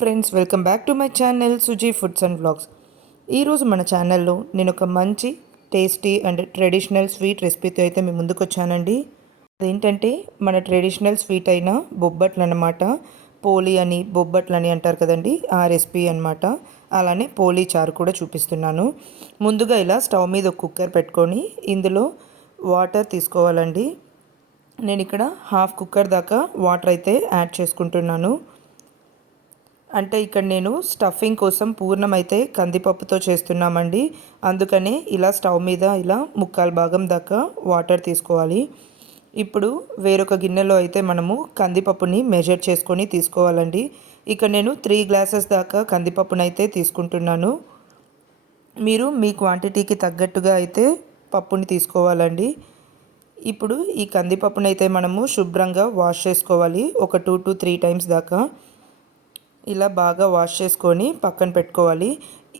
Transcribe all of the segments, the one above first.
Friends welcome back to my channel Suji foods and blogs ఈరోజు మన ఛానల్లో నేను ఒక మంచి టేస్టీ అండ్ ట్రెడిషనల్ స్వీట్ రెసిపీతో అయితే మీ ముందుకు వచ్చానండి. అదేంటంటే మన ట్రెడిషనల్ స్వీట్ అయిన బొబ్బట్లు అనమాట పోలి అని బొబ్బట్లు అని అంటారు కదండి ఆ రెసిపీ అనమాట అలానే పోలీ చారు కూడా చూపిస్తున్నాను. ముందుగా ఇలా స్టవ్ మీద ఒక కుక్కర్ పెట్టుకొని ఇందులో వాటర్ తీసుకోవాలండి. నేను ఇక్కడ హాఫ్ కుక్కర్ దాకా వాటర్ అయితే యాడ్ చేసుకుంటున్నాను. అంటే ఇక్కడ నేను స్టఫింగ్ కోసం పూర్ణం అయితే కందిపప్పుతో చేస్తున్నామండి. అందుకనే ఇలా స్టవ్ మీద ఇలా ముక్కాలు భాగం దాకా వాటర్ తీసుకోవాలి. ఇప్పుడు వేరొక గిన్నెలో అయితే మనము కందిపప్పుని మెజర్ చేసుకొని తీసుకోవాలండి. ఇక్కడ నేను త్రీ గ్లాసెస్ దాకా కందిపప్పునైతే తీసుకుంటున్నాను. మీరు మీ క్వాంటిటీకి తగ్గట్టుగా అయితే పప్పుని తీసుకోవాలండి. ఇప్పుడు ఈ కందిపప్పునైతే మనము శుభ్రంగా వాష్ చేసుకోవాలి. ఒక టూ టు త్రీ టైమ్స్ దాకా. ఇలా బాగా వాష్ చేసుకొని పక్కన పెట్టుకోవాలి.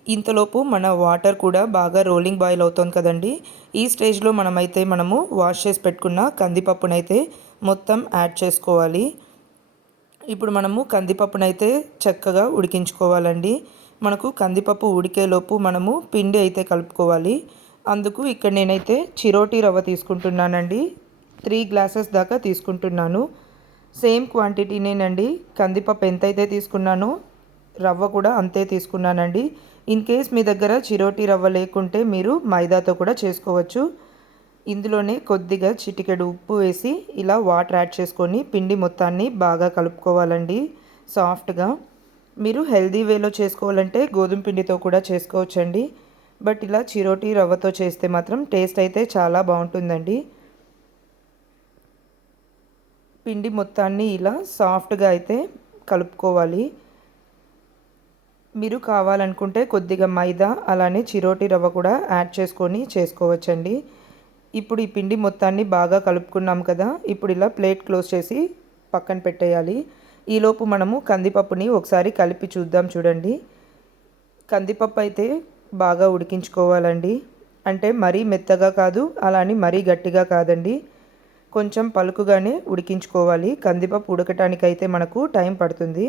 ఇంతలోపు మన వాటర్ కూడా బాగా రోలింగ్ బాయిల్ అవుతుంది కదండి. ఈ స్టేజ్లో మనమైతే మనము వాష్ చేసి పెట్టుకున్న కందిపప్పునైతే మొత్తం యాడ్ చేసుకోవాలి. ఇప్పుడు మనము కందిపప్పునైతే చక్కగా ఉడికించుకోవాలండి. మనకు కందిపప్పు ఉడికేలోపు మనము పిండి అయితే కలుపుకోవాలి. అందుకు ఇక్కడ నేనైతే చిరోటి రవ్వ తీసుకుంటున్నానండి. త్రీ గ్లాసెస్ దాకా తీసుకుంటున్నాను. సేమ్ క్వాంటిటీనేనండి. కందిపప్పు ఎంతైతే తీసుకున్నానో రవ్వ కూడా అంతే తీసుకున్నానండి. ఇన్ కేస్ మీ దగ్గర చిరోటి రవ్వ లేకుంటే మీరు మైదాతో కూడా చేసుకోవచ్చు. ఇందులోనే కొద్దిగా చిటికెడు ఉప్పు వేసి ఇలా వాటర్ యాడ్ చేసుకొని పిండి మొత్తాన్ని బాగా కలుపుకోవాలండి. సాఫ్ట్గా. మీరు హెల్దీ వేలో చేసుకోవాలంటే గోధుమ పిండితో కూడా చేసుకోవచ్చండి. బట్ ఇలా చిరోటి రవ్వతో చేస్తే మాత్రం టేస్ట్ అయితే చాలా బాగుంటుందండి. పిండి మొత్తాన్ని ఇలా సాఫ్ట్గా అయితే కలుపుకోవాలి. మీరు కావాలనుకుంటే కొద్దిగా మైదా అలానే చిరోటి రవ్వ కూడా యాడ్ చేసుకొని చేసుకోవచ్చండి. ఇప్పుడు ఈ పిండి మొత్తాన్ని బాగా కలుపుకున్నాం కదా ఇప్పుడు ఇలా ప్లేట్ క్లోజ్ చేసి పక్కన పెట్టేయాలి. ఈలోపు మనము కందిపప్పుని ఒకసారి కలిపి చూద్దాం చూడండి. కందిపప్పు అయితే బాగా ఉడికించుకోవాలండి. అంటే మరీ మెత్తగా కాదు అలానే మరీ గట్టిగా కాదండి. కొంచెం పలుకుగానే ఉడికించుకోవాలి. కందిపప్పు ఉడకటానికైతే మనకు టైం పడుతుంది.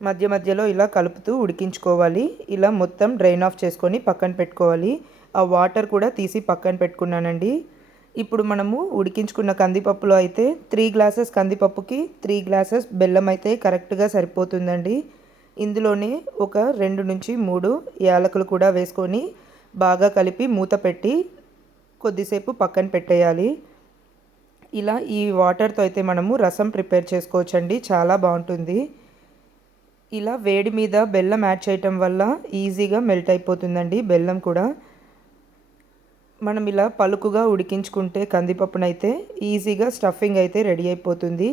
మధ్య మధ్యలో ఇలా కలుపుతూ ఉడికించుకోవాలి. ఇలా మొత్తం డ్రైన్ ఆఫ్ చేసుకొని పక్కన పెట్టుకోవాలి. ఆ వాటర్ కూడా తీసి పక్కన పెట్టుకున్నానండి. ఇప్పుడు మనము ఉడికించుకున్న కందిపప్పులో అయితే త్రీ గ్లాసెస్ కందిపప్పుకి త్రీ గ్లాసెస్ బెల్లం అయితే కరెక్ట్గా సరిపోతుందండి. ఇందులోనే ఒక రెండు నుంచి మూడు యాలకులు కూడా వేసుకొని బాగా కలిపి మూత పెట్టి కొద్దిసేపు పక్కన పెట్టేయాలి. ఇలా ఈ వాటర్తో అయితే మనము రసం ప్రిపేర్ చేసుకోవచ్చండి. చాలా బాగుంటుంది. ఇలా వేడి మీద బెల్లం యాడ్ చేయటం వల్ల ఈజీగా మెల్ట్ అయిపోతుందండి బెల్లం కూడా. మనం ఇలా పలుకుగా ఉడికించుకుంటే కందిపప్పునైతే ఈజీగా స్టఫింగ్ అయితే రెడీ అయిపోతుంది.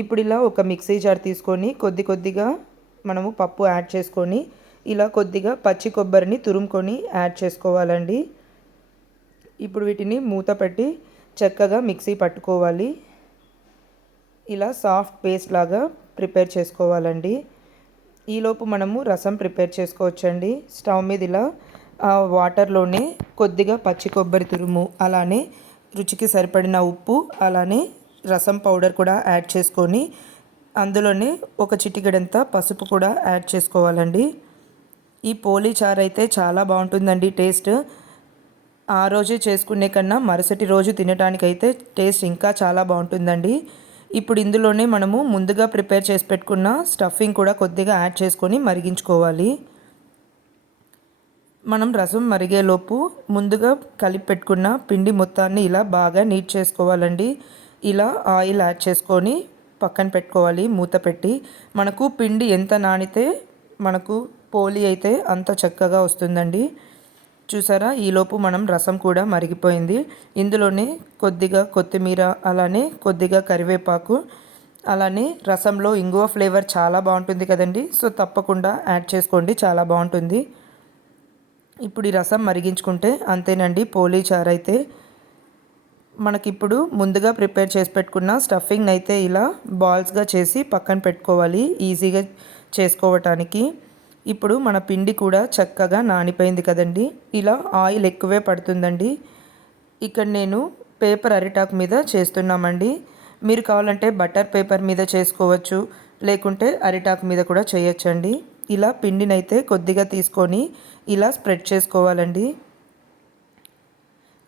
ఇప్పుడు ఇలా ఒక మిక్సీ జార్ తీసుకొని కొద్ది కొద్దిగా మనము పప్పు యాడ్ చేసుకొని ఇలా కొద్దిగా పచ్చి కొబ్బరిని తురుముకొని యాడ్ చేసుకోవాలండి. ఇప్పుడు వీటిని మూత పెట్టి చక్కగా మిక్సీ పట్టుకోవాలి. ఇలా సాఫ్ట్ పేస్ట్ లాగా ప్రిపేర్ చేసుకోవాలండి. ఈలోపు మనము రసం ప్రిపేర్ చేసుకోవచ్చండి. స్టవ్ మీద ఇలా వాటర్లోనే కొద్దిగా పచ్చి కొబ్బరి తురుము అలానే రుచికి సరిపడిన ఉప్పు అలానే రసం పౌడర్ కూడా యాడ్ చేసుకొని అందులోనే ఒక చిటికెడంత పసుపు కూడా యాడ్ చేసుకోవాలండి. ఈ పోలీ చారు అయితే చాలా బాగుంటుందండి టేస్ట్. ఆ రోజే చేసుకునే కన్నా మరుసటి రోజు తినడానికైతే టేస్ట్ ఇంకా చాలా బాగుంటుందండి. ఇప్పుడు ఇందులోనే మనము ముందుగా ప్రిపేర్ చేసి పెట్టుకున్న స్టఫింగ్ కూడా కొద్దిగా యాడ్ చేసుకొని మరిగించుకోవాలి. మనం రసం మరిగేలోపు ముందుగా కలిపి పెట్టుకున్న పిండి మొత్తాన్ని ఇలా బాగా నీట్ చేసుకోవాలండి. ఇలా ఆయిల్ యాడ్ చేసుకొని పక్కన పెట్టుకోవాలి మూత పెట్టి. మనకు పిండి ఎంత నానితే మనకు పోలి అయితే అంత చక్కగా వస్తుందండి. చూసారా? ఈలోపు మనం రసం కూడా మరిగిపోయింది. ఇందులోనే కొద్దిగా కొత్తిమీర అలానే కొద్దిగా కరివేపాకు అలానే రసంలో ఇంగువ ఫ్లేవర్ చాలా బాగుంటుంది కదండి. సో తప్పకుండా యాడ్ చేసుకోండి. చాలా బాగుంటుంది. ఇప్పుడు ఈ రసం మరిగించుకుంటే అంతేనండి. పోలీ చారు అయితే మనకిప్పుడు ముందుగా ప్రిపేర్ చేసి పెట్టుకున్న స్టఫింగ్ అయితే ఇలా బాల్స్గా చేసి పక్కన పెట్టుకోవాలి. ఈజీగా చేసుకోవటానికి. ఇప్పుడు మన పిండి కూడా చక్కగా నానిపోయింది కదండి. ఇలా ఆయిల్ ఎక్కువే పడుతుందండి. ఇక్కడ నేను పేపర్ అరిటాక్ మీద చేస్తున్నామండి. మీరు కావాలంటే బటర్ పేపర్ మీద చేసుకోవచ్చు లేకుంటే అరిటాకు మీద కూడా చేయొచ్చండి. ఇలా పిండినైతే కొద్దిగా తీసుకొని ఇలా స్ప్రెడ్ చేసుకోవాలండి.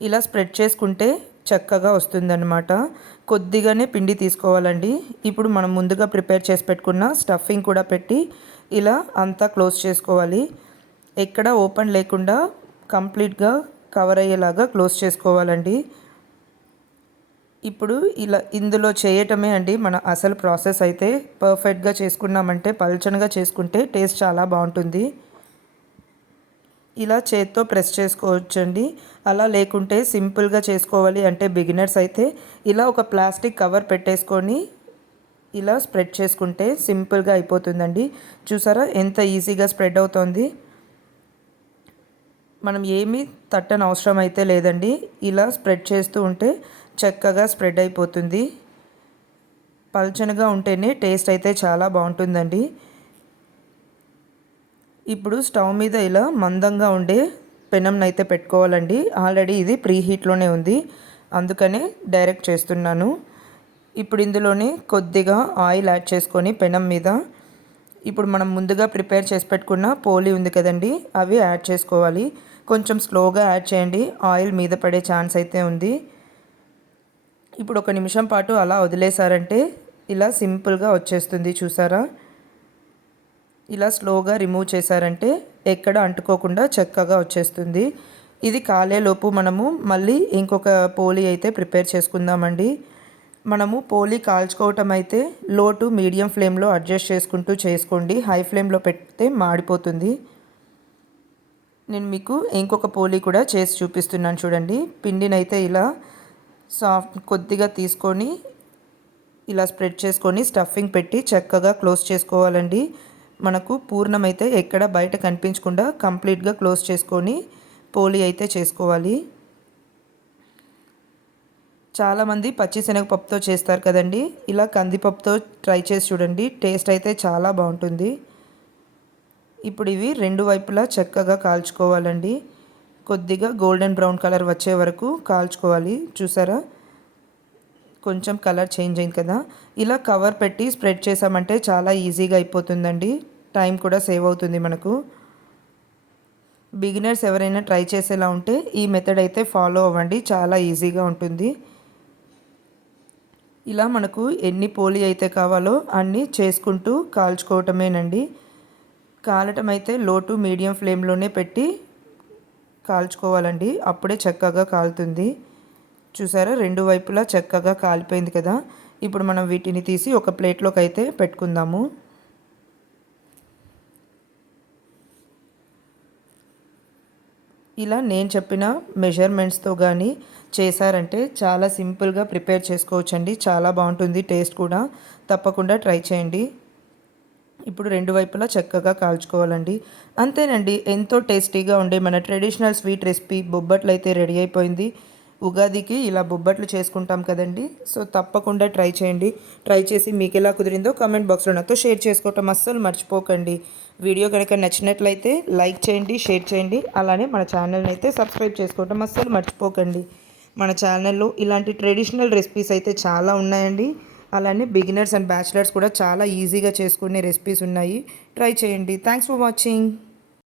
ఇలా స్ప్రెడ్ చేసుకుంటే చక్కగా వస్తుందన్నమాట. కొద్దిగానే పిండి తీసుకోవాలండి. ఇప్పుడు మనం ముందుగా ప్రిపేర్ చేసి పెట్టుకున్న స్టఫింగ్ కూడా పెట్టి ఇలా అంతా క్లోజ్ చేసుకోవాలి. ఎక్కడ ఓపెన్ లేకుండా కంప్లీట్గా కవర్ అయ్యేలాగా క్లోజ్ చేసుకోవాలండి. ఇప్పుడు ఇలా ఇందులో చేయటమే అండి మన అసలు ప్రాసెస్ అయితే. పర్ఫెక్ట్గా చేసుకున్నామంటే పల్చనగా చేసుకుంటే టేస్ట్ చాలా బాగుంటుంది. ఇలా చేత్తో ప్రెస్ చేసుకోవచ్చండి. అలా లేకుంటే సింపుల్గా చేసుకోవాలి అంటే బిగినర్స్ అయితే ఇలా ఒక ప్లాస్టిక్ కవర్ పెట్టేసుకొని ఇలా స్ప్రెడ్ చేసుకుంటే సింపుల్గా అయిపోతుందండి. చూసారా ఎంత ఈజీగా స్ప్రెడ్ అవుతుంది. మనం ఏమీ తట్టని అవసరం అయితే లేదండి. ఇలా స్ప్రెడ్ చేస్తూ ఉంటే చక్కగా స్ప్రెడ్ అయిపోతుంది. పల్చనగా ఉంటేనే టేస్ట్ అయితే చాలా బాగుంటుందండి. ఇప్పుడు స్టవ్ మీద ఇలా మందంగా ఉండే పెనంను అయితే పెట్టుకోవాలండి. ఆల్రెడీ ఇది ప్రీ హీట్లోనే ఉంది. అందుకనే డైరెక్ట్ చేస్తున్నాను. ఇప్పుడు ఇందులోనే కొద్దిగా ఆయిల్ యాడ్ చేసుకొని పెనం మీద ఇప్పుడు మనం ముందుగా ప్రిపేర్ చేసి పెట్టుకున్న పోలి ఉంది కదండి అవి యాడ్ చేసుకోవాలి. కొంచెం స్లోగా యాడ్ చేయండి. ఆయిల్ మీద పడే ఛాన్స్ అయితే ఉంది. ఇప్పుడు ఒక నిమిషం పాటు అలా వదిలేసారంటే ఇలా సింపుల్గా వచ్చేస్తుంది చూసారా? ఇలా స్లోగా రిమూవ్ చేశారంటే ఎక్కడ అంటుకోకుండా చక్కగా వచ్చేస్తుంది. ఇది కాలేలోపు మనము మళ్ళీ ఇంకొక పోలి అయితే ప్రిపేర్ చేసుకుందామండి. మనము పోలి కాల్చుకోవటం అయితే లో టు మీడియం ఫ్లేమ్లో అడ్జస్ట్ చేసుకుంటూ చేసుకోండి. హై ఫ్లేమ్లో పెడితే మాడిపోతుంది. నేను మీకు ఇంకొక పోలి కూడా చేసి చూపిస్తున్నాను చూడండి. పిండినైతే ఇలా సాఫ్ట్ కొద్దిగా తీసుకొని ఇలా స్ప్రెడ్ చేసుకొని స్టఫింగ్ పెట్టి చక్కగా క్లోజ్ చేసుకోవాలండి. మనకు పూర్ణమైతే ఎక్కడ బయట కనిపించకుండా కంప్లీట్గా క్లోజ్ చేసుకొని పోలి అయితే చేసుకోవాలి. చాలామంది పచ్చిశనగపప్పుతో చేస్తారు కదండి. ఇలా కందిపప్పుతో ట్రై చేసి చూడండి. టేస్ట్ అయితే చాలా బాగుంటుంది. ఇప్పుడు ఇవి రెండు వైపులా చక్కగా కాల్చుకోవాలండి. కొద్దిగా గోల్డెన్ బ్రౌన్ కలర్ వచ్చే వరకు కాల్చుకోవాలి. చూసారా? కొంచెం కలర్ చేంజ్ అయింది కదా. ఇలా కవర్ పెట్టి స్ప్రెడ్ చేసామంటే చాలా ఈజీగా అయిపోతుందండి. టైం కూడా సేవ్ అవుతుంది మనకు. బిగినర్స్ ఎవరైనా ట్రై చేసేలా ఉంటే ఈ మెథడ్ అయితే ఫాలో అవ్వండి. చాలా ఈజీగా ఉంటుంది. ఇలా మనకు ఎన్ని పోలి అయితే కావాలో అన్నీ చేసుకుంటూ కాల్చుకోవటమేనండి. కాలటం అయితే లో టు మీడియం ఫ్లేమ్లోనే పెట్టి కాల్చుకోవాలండి. అప్పుడే చక్కగా కాలుతుంది. చూసారా? రెండు వైపులా చక్కగా కాలిపోయింది కదా? ఇప్పుడు మనం వీటిని తీసి ఒక ప్లేట్లోకి అయితే పెట్టుకుందాము. ఇలా నేను చెప్పిన మెజర్మెంట్స్తో కానీ చేశారంటే చాలా సింపుల్గా ప్రిపేర్ చేసుకోవచ్చండి. చాలా బాగుంటుంది టేస్ట్ కూడా. తప్పకుండా ట్రై చేయండి. ఇప్పుడు రెండు వైపులా చక్కగా కాల్చుకోవాలండి. అంతేనండి ఎంతో టేస్టీగా ఉండే మన ట్రెడిషనల్ స్వీట్ రెసిపీ బొబ్బట్లు అయితే రెడీ అయిపోయింది. ఉగాదికి ఇలా బొబ్బట్లు చేసుకుంటాం కదండి. సో తప్పకుండా ట్రై చేయండి. ట్రై చేసి మీకు ఎలా కుదిరిందో కామెంట్ బాక్స్లో నాతో షేర్ చేసుకోవటం అస్సలు మర్చిపోకండి. వీడియో కనుక నచ్చినట్లయితే లైక్ చేయండి షేర్ చేయండి. అలానే మన ఛానల్ని అయితే సబ్స్క్రైబ్ చేసుకోవటం అస్సలు మర్చిపోకండి. మన ఛానల్లో ఇలాంటి ట్రెడిషనల్ రెసిపీస్ అయితే చాలా ఉన్నాయండి. అలానే బిగినర్స్ అండ్ బ్యాచిలర్స్ కూడా చాలా ఈజీగా చేసుకునే రెసిపీస్ ఉన్నాయి. ట్రై చేయండి. Thanks for watching.